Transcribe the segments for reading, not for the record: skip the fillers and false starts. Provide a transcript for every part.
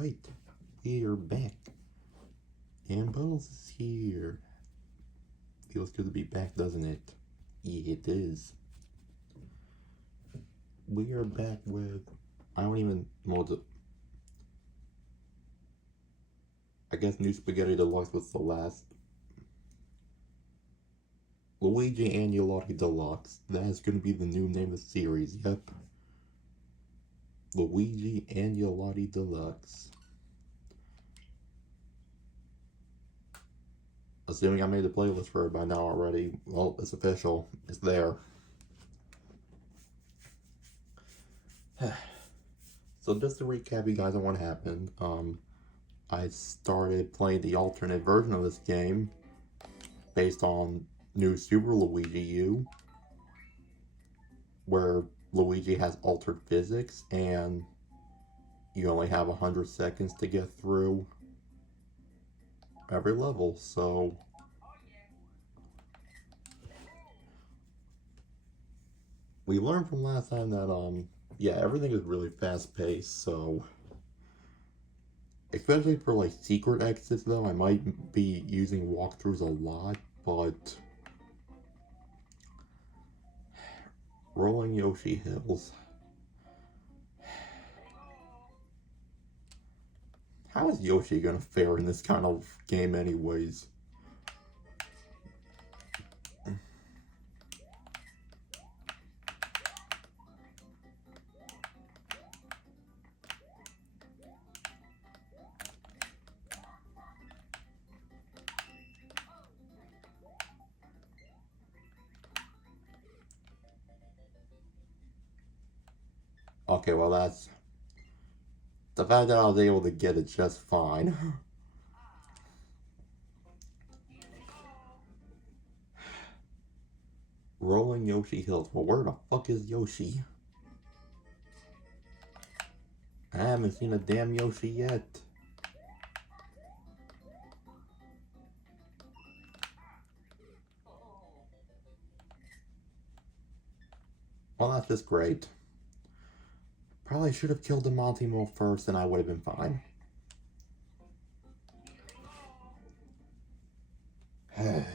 Alright, we are back. And Bubbles is here. Feels good to be back, doesn't it? Yeah, it is. We are back with... I don't even know what to... I guess New Spaghetti Deluxe was the last. Luigi Agnolotti Deluxe. That is going to be the new name of the series, yep. Luigi Agnolotti Deluxe. Assuming I made the playlist for it by now already. Well, it's official. It's there. So just to recap you guys on what happened, I started playing the alternate version of this game based on New Super Luigi U, where Luigi has altered physics and you only have 100 seconds to get through every level. So we learned from last time that yeah, everything is really fast paced, so especially for like secret exits though, I might be using walkthroughs a lot, but Rolling Yoshi Hills. How is Yoshi gonna fare in this kind of game anyways? Okay, well that's... the fact that I was able to get it just fine. Rolling Yoshi Hills. Well, where the fuck is Yoshi? I haven't seen a damn Yoshi yet. Well, that's just great. Probably should have killed the Montimo first and I would have been fine. Hey.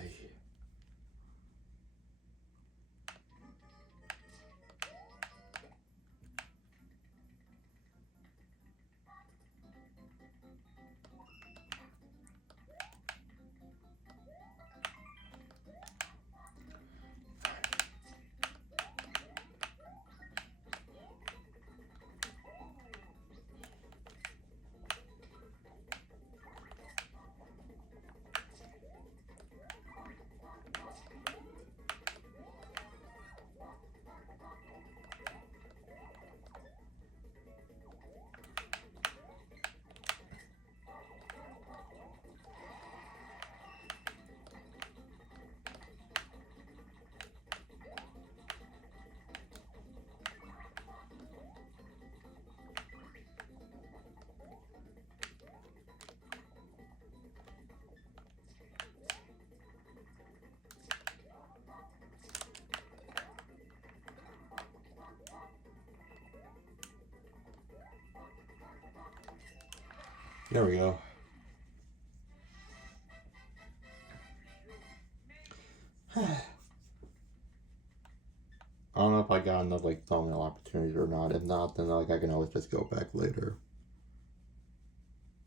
There we go. I don't know if I got enough like thumbnail opportunities or not. If not, then like I can always just go back later.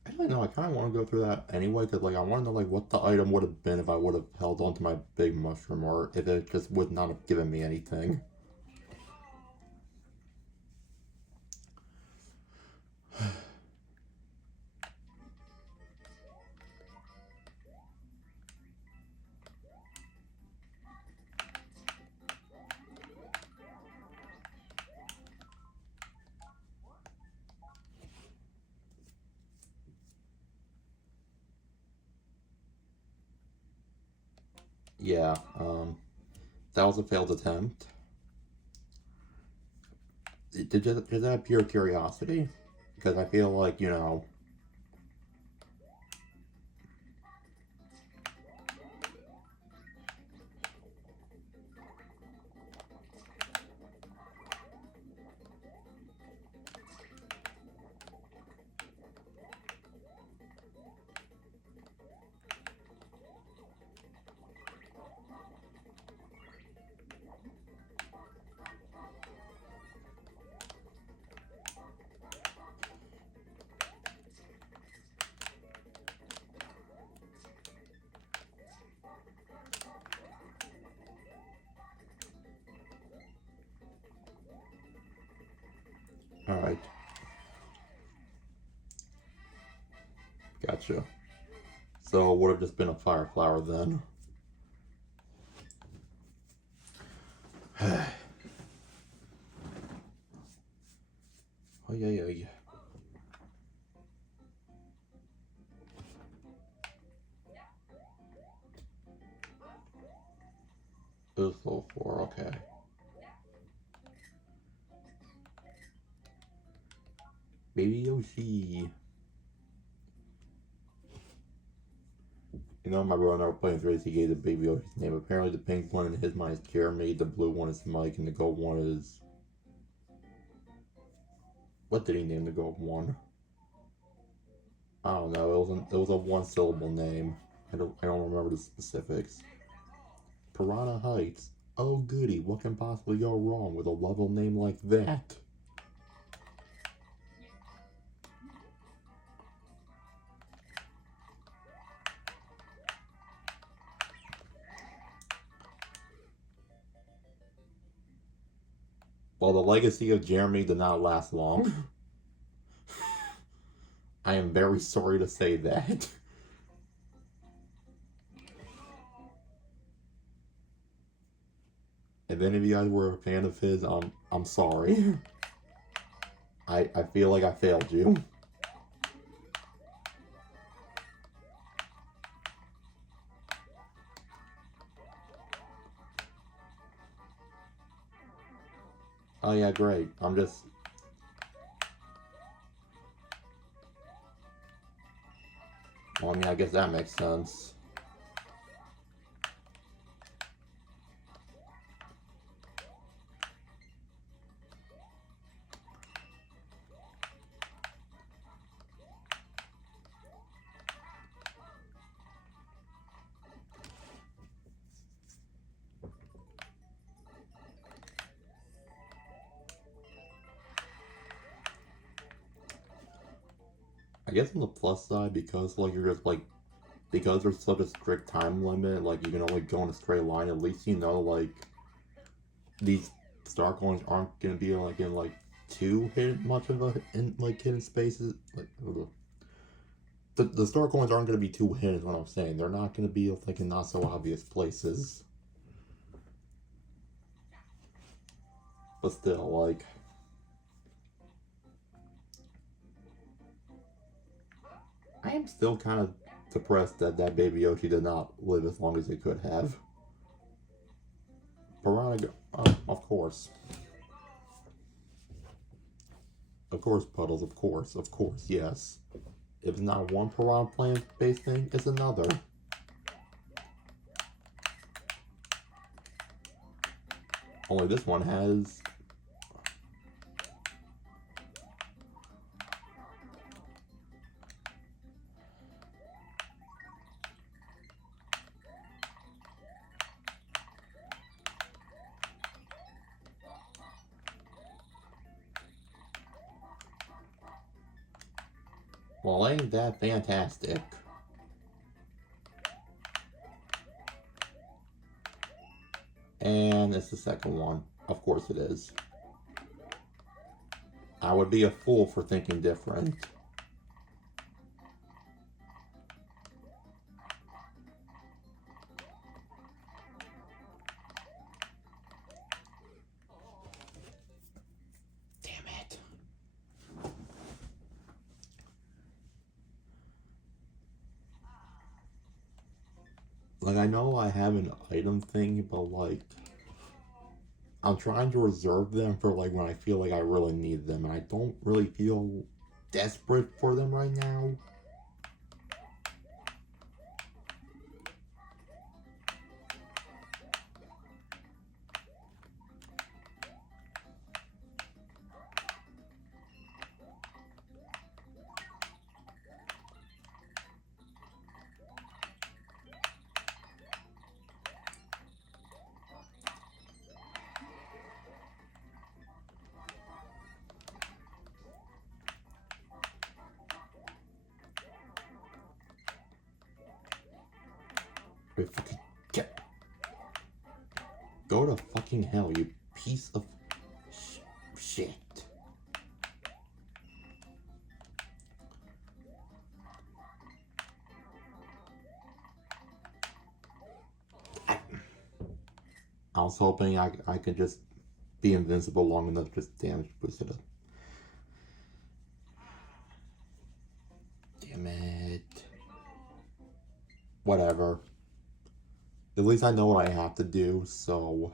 Actually, no, I kind of want to go through that anyway because like I want to know like what the item would have been if I would have held on to my big mushroom, or if it just would not have given me anything. Yeah, that was a failed attempt. Just out of pure curiosity, because I feel like, you know, Alright. Gotcha. So it would have just been a fire flower then. Oh yeah. It was level 4, okay. Baby Yoshi. You know, my brother and I were playing this race, he gave the Baby Yoshi's name. Apparently the pink one in his mind is Jeremy, the blue one is Mike, and the gold one is... What did he name the gold one? I don't know, it was a one-syllable name. I don't remember the specifics. Piranha Heights. Oh goody, what can possibly go wrong with a level name like that? Well, the legacy of Jeremy did not last long. I am very sorry to say that. If any of you guys were a fan of his, I'm sorry. I feel like I failed you. Oh yeah, great. I'm just... Well, I mean, I guess that makes sense. I guess on the plus side, because like you're just like, because there's such a strict time limit, like you can only go in a straight line. At least you know like these star coins aren't gonna be like in like too hidden much of a in like hidden spaces. Like the star coins aren't gonna be too hidden. Is what I'm saying. They're not gonna be like in not so obvious places. But still, like. I am still kind of depressed that that Baby Yoshi did not live as long as it could have. Piranha, of course. Of course, Puddles, of course, yes. If it's not one Piranha plant-based thing, it's another. Only this one has... Well, ain't that fantastic? And it's the second one. Of course it is. I would be a fool for thinking different. Damn it. Like, I know I have an item thing, but like... I'm trying to reserve them for like when I feel like I really need them, and I don't really feel desperate for them right now. Wait, fucking get. Go to fucking hell, you piece of shit. I was hoping I could just be invincible long enough to just damage boost it up. Damn it. Whatever. At least I know what I have to do, so...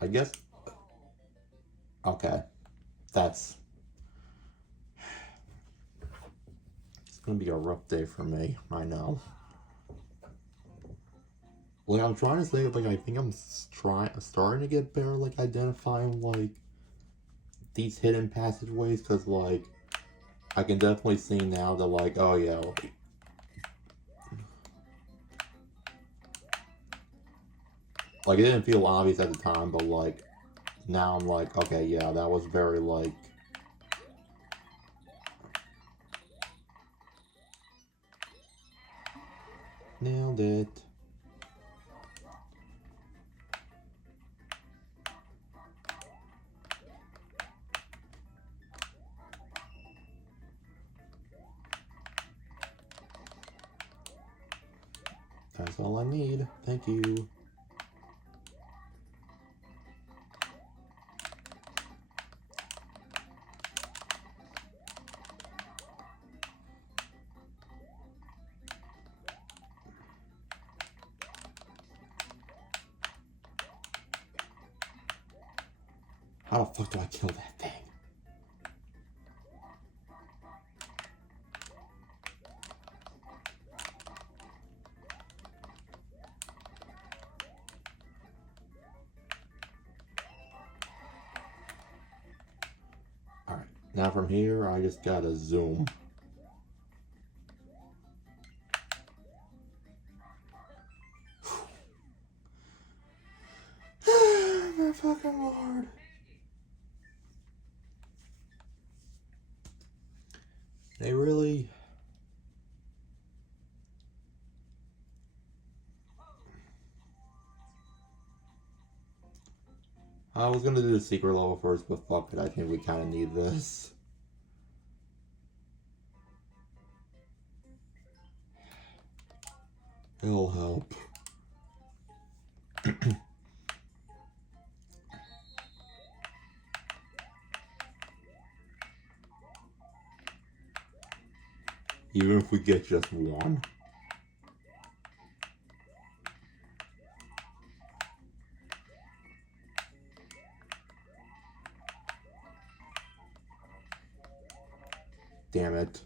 I guess... Okay. That's... It's gonna be a rough day for me, I know. Like, I'm trying to think, like, I think I'm starting to get better, like, identifying, like, these hidden passageways, because, like, I can definitely see now that, like, oh, yeah, like, it didn't feel obvious at the time, but, like, now I'm like, okay, yeah, that was very, like... Nailed it. That's all I need. Thank you. How the fuck do I kill that thing? Alright, now from here, I just gotta zoom. My fucking lord. They really... I was gonna do the secret level first, but fuck it, I think we kinda need this. It'll help. Even if we get just one. Damn it.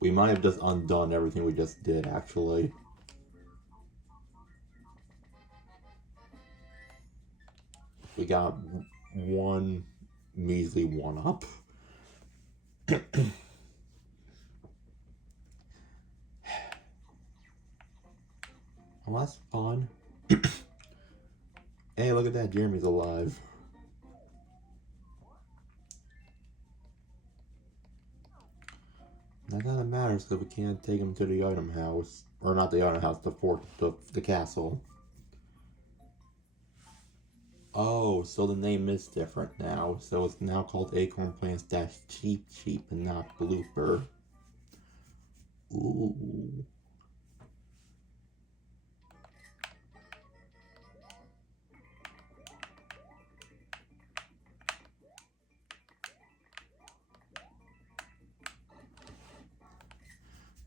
We might have just undone everything we just did, actually. We got one measly one-up. Well, that's fun. Hey, look at that, Jeremy's alive. None of that matters because we can't take him to the item house. Or not the item house, the castle. Oh, so the name is different now. So it's now called Acorn Plants - Cheap Cheap and not Blooper. Ooh.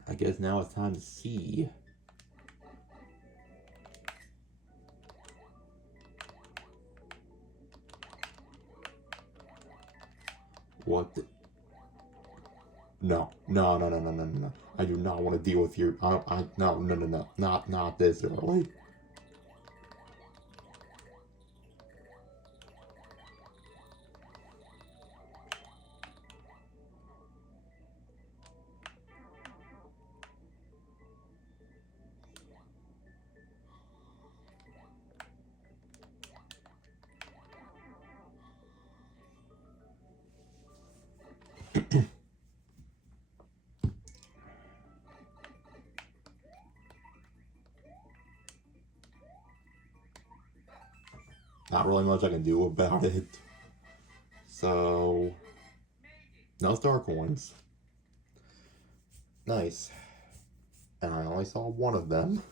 I guess now it's time to see. What the... No. I do not want to deal with your... No. Not this early. not really much I can do about it. So, no star coins. Nice. And I only saw one of them.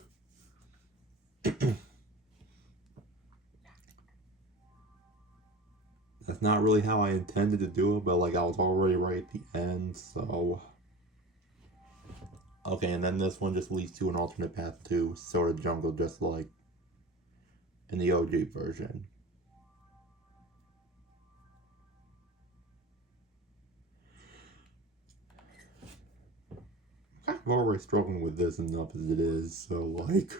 That's not really how I intended to do it, but like I was already right at the end, so... Okay, and then this one just leads to an alternate path to sort of jungle, just like in the OG version. I'm already struggling with this enough as it is, so like...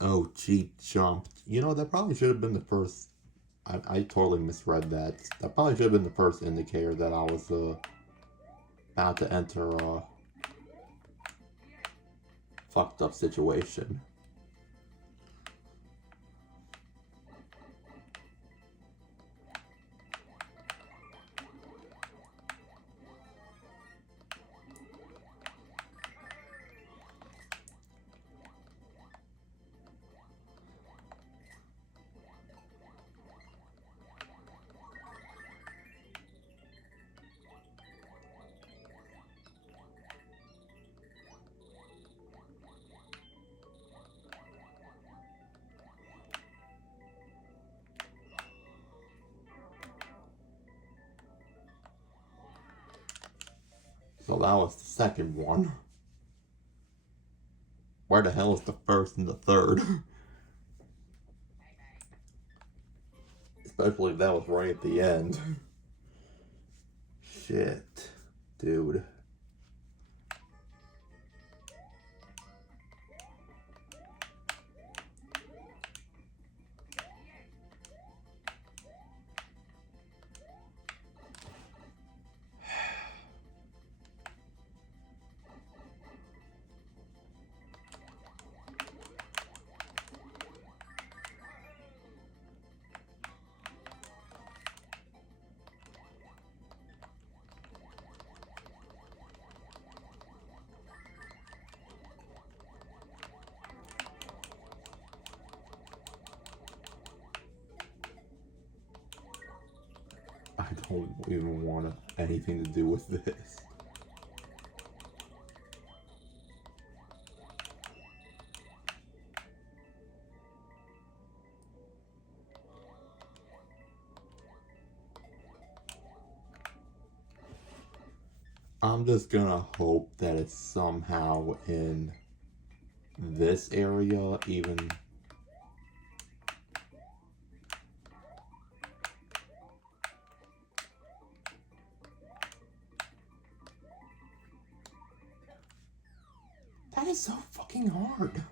Oh, cheap jump. You know, that probably should have been the first... I totally misread that. That probably should have been the first indicator that I was about to enter a fucked up situation. So that was the second one. Where the hell is the first and the third? Especially if that was right at the end. Shit. Dude. I don't even want anything to do with this. I'm just gonna hope that it's somehow in this area, even... That is so fucking hard.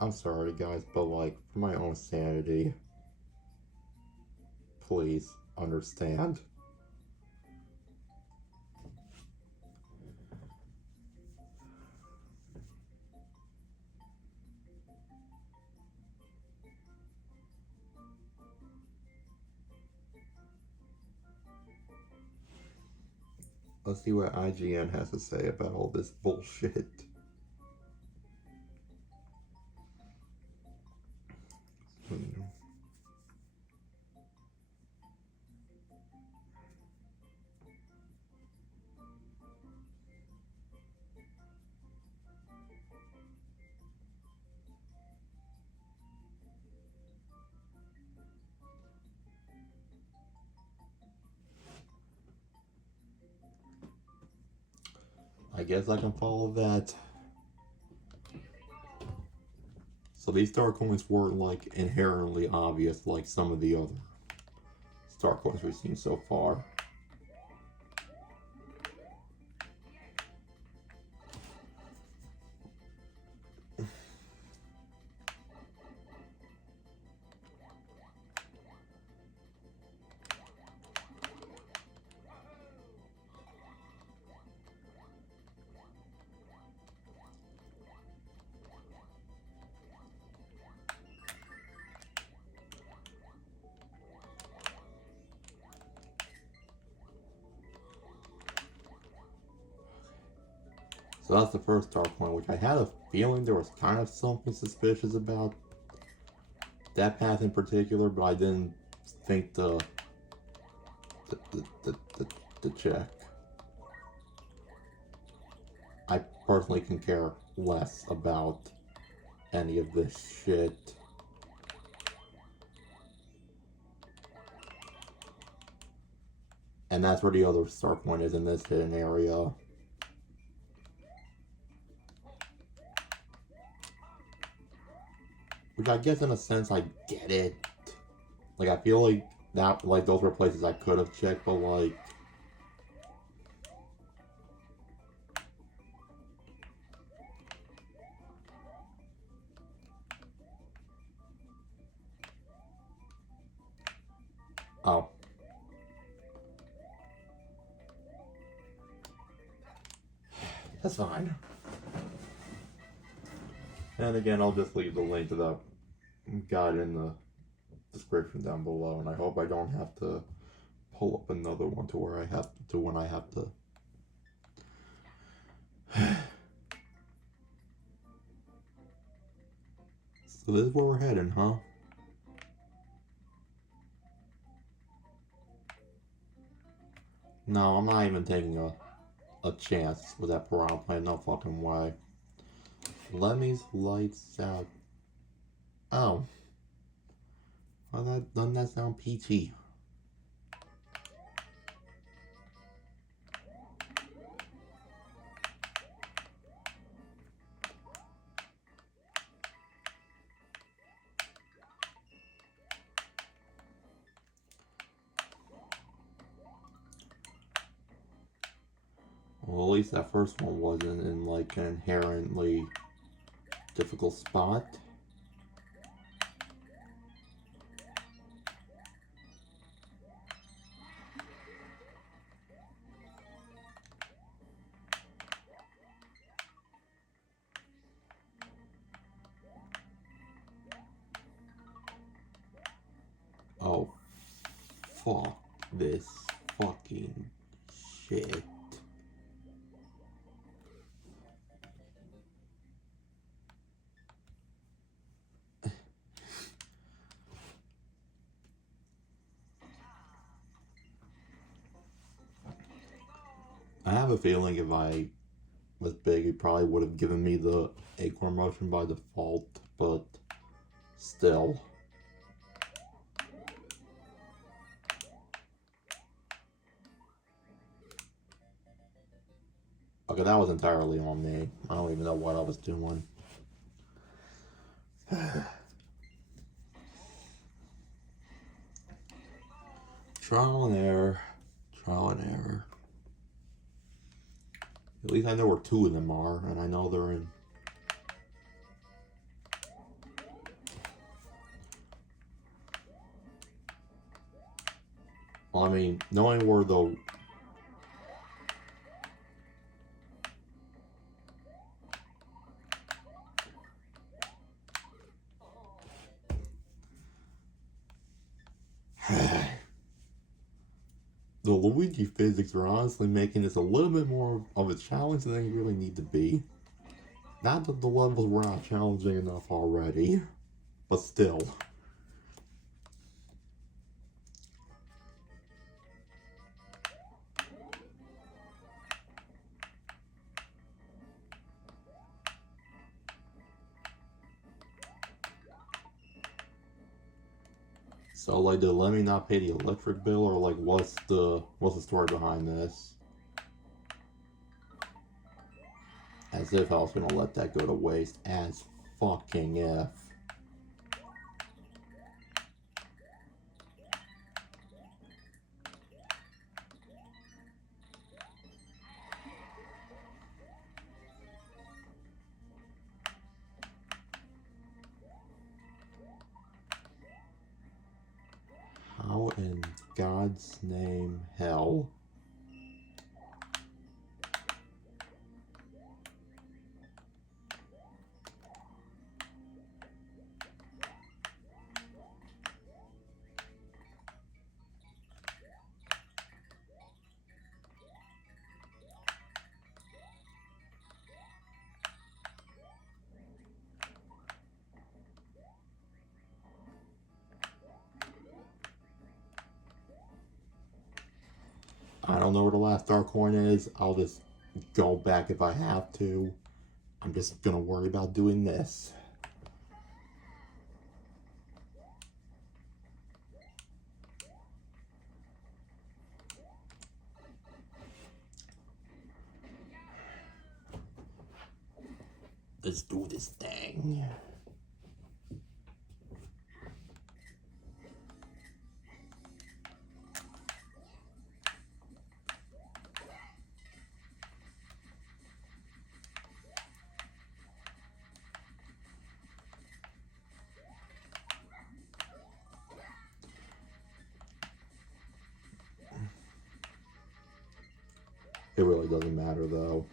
I'm sorry, guys, but like, for my own sanity, please understand. Let's see what IGN has to say about all this bullshit. I guess I can follow that. So these star coins weren't like inherently obvious like some of the other star coins we've seen so far. So that's the first star point, which I had a feeling there was kind of something suspicious about that path in particular, but I didn't think to check. I personally can care less about any of this shit. And that's where the other star point is, in this hidden area. Which I guess in a sense I get it. Like I feel like that, like those were places I could have checked, but like oh. That's fine. And again, I'll just leave the link to that guide in the description down below, and I hope I don't have to pull up another one to where I have to when I have to. So this is where we're heading, huh? No, I'm not even taking a chance with that piranha plant, no fucking way. Lemmy's lights out. Oh. Well, doesn't that sound peachy? Well, at least that first one wasn't in like an inherently difficult spot. Oh, fuck this fucking shit. I have a feeling if I was big, he probably would have given me the acorn motion by default, but still. Okay, that was entirely on me. I don't even know what I was doing. Trial and error. Trial and error. At least I know where two of them are, and I know they're in. Well, I mean, knowing where the... The Luigi physics are honestly making this a little bit more of a challenge than they really need to be. Not that the levels were not challenging enough already, but still. So like, did Lemmy not pay the electric bill, or like, what's the story behind this? As if I was gonna let that go to waste. As fucking if. How in God's name hell? don't know where the last star coin is. I'll just go back if I have to. I'm just gonna worry about doing this. Let's do this thing. It really doesn't matter though.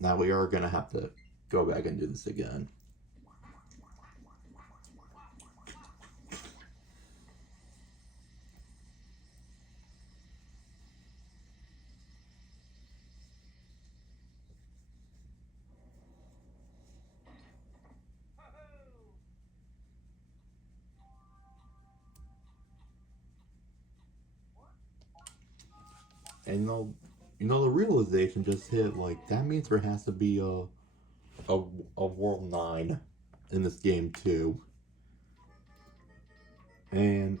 Now we are gonna have to go back and do this again. And the realization just hit, like, that means there has to be a World 9 in this game too. And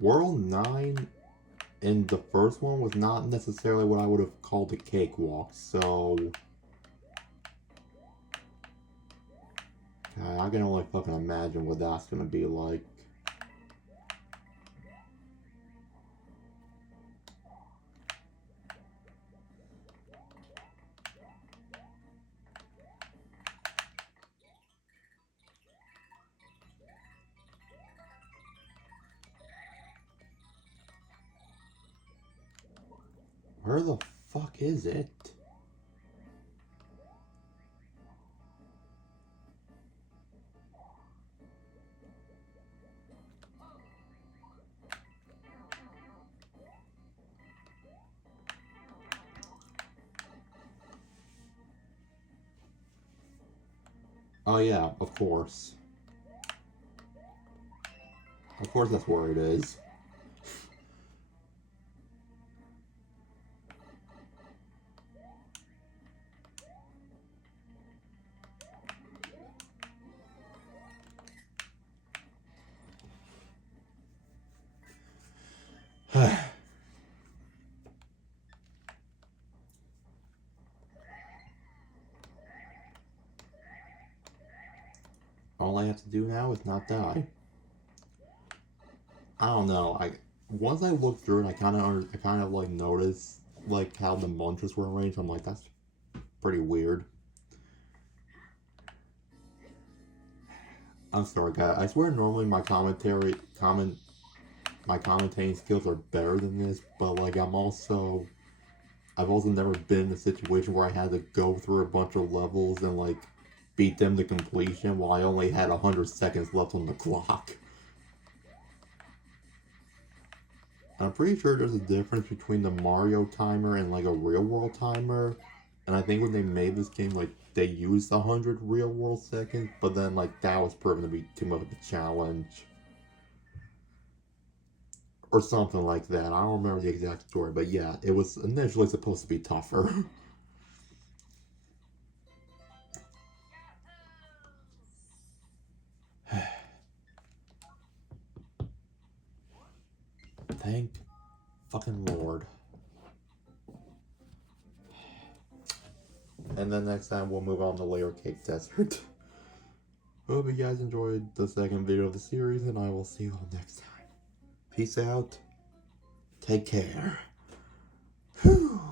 World 9 in the first one was not necessarily what I would have called a cakewalk, so I can only fucking imagine what that's gonna be like. Where the fuck is it? Oh yeah, of course. Of course that's where it is. All I have to do now is not die. I don't know. Once I looked through it, I kind of like noticed like how the mantras were arranged. I'm like, that's pretty weird. I'm sorry, guys. I swear normally my commentating skills are better than this, but like I've also never been in a situation where I had to go through a bunch of levels and like beat them to completion while I only had 100 seconds left on the clock. I'm pretty sure there's a difference between the Mario timer and like a real world timer. And I think when they made this game, like they used 100 real world seconds, but then like that was proven to be too much of a challenge. Or something like that. I don't remember the exact story, but yeah, it was initially supposed to be tougher. Thank fucking Lord. And then next time we'll move on to Layer Cake Desert. Hope you guys enjoyed the second video of the series, and I will see you all next time. Peace out. Take care. Whew.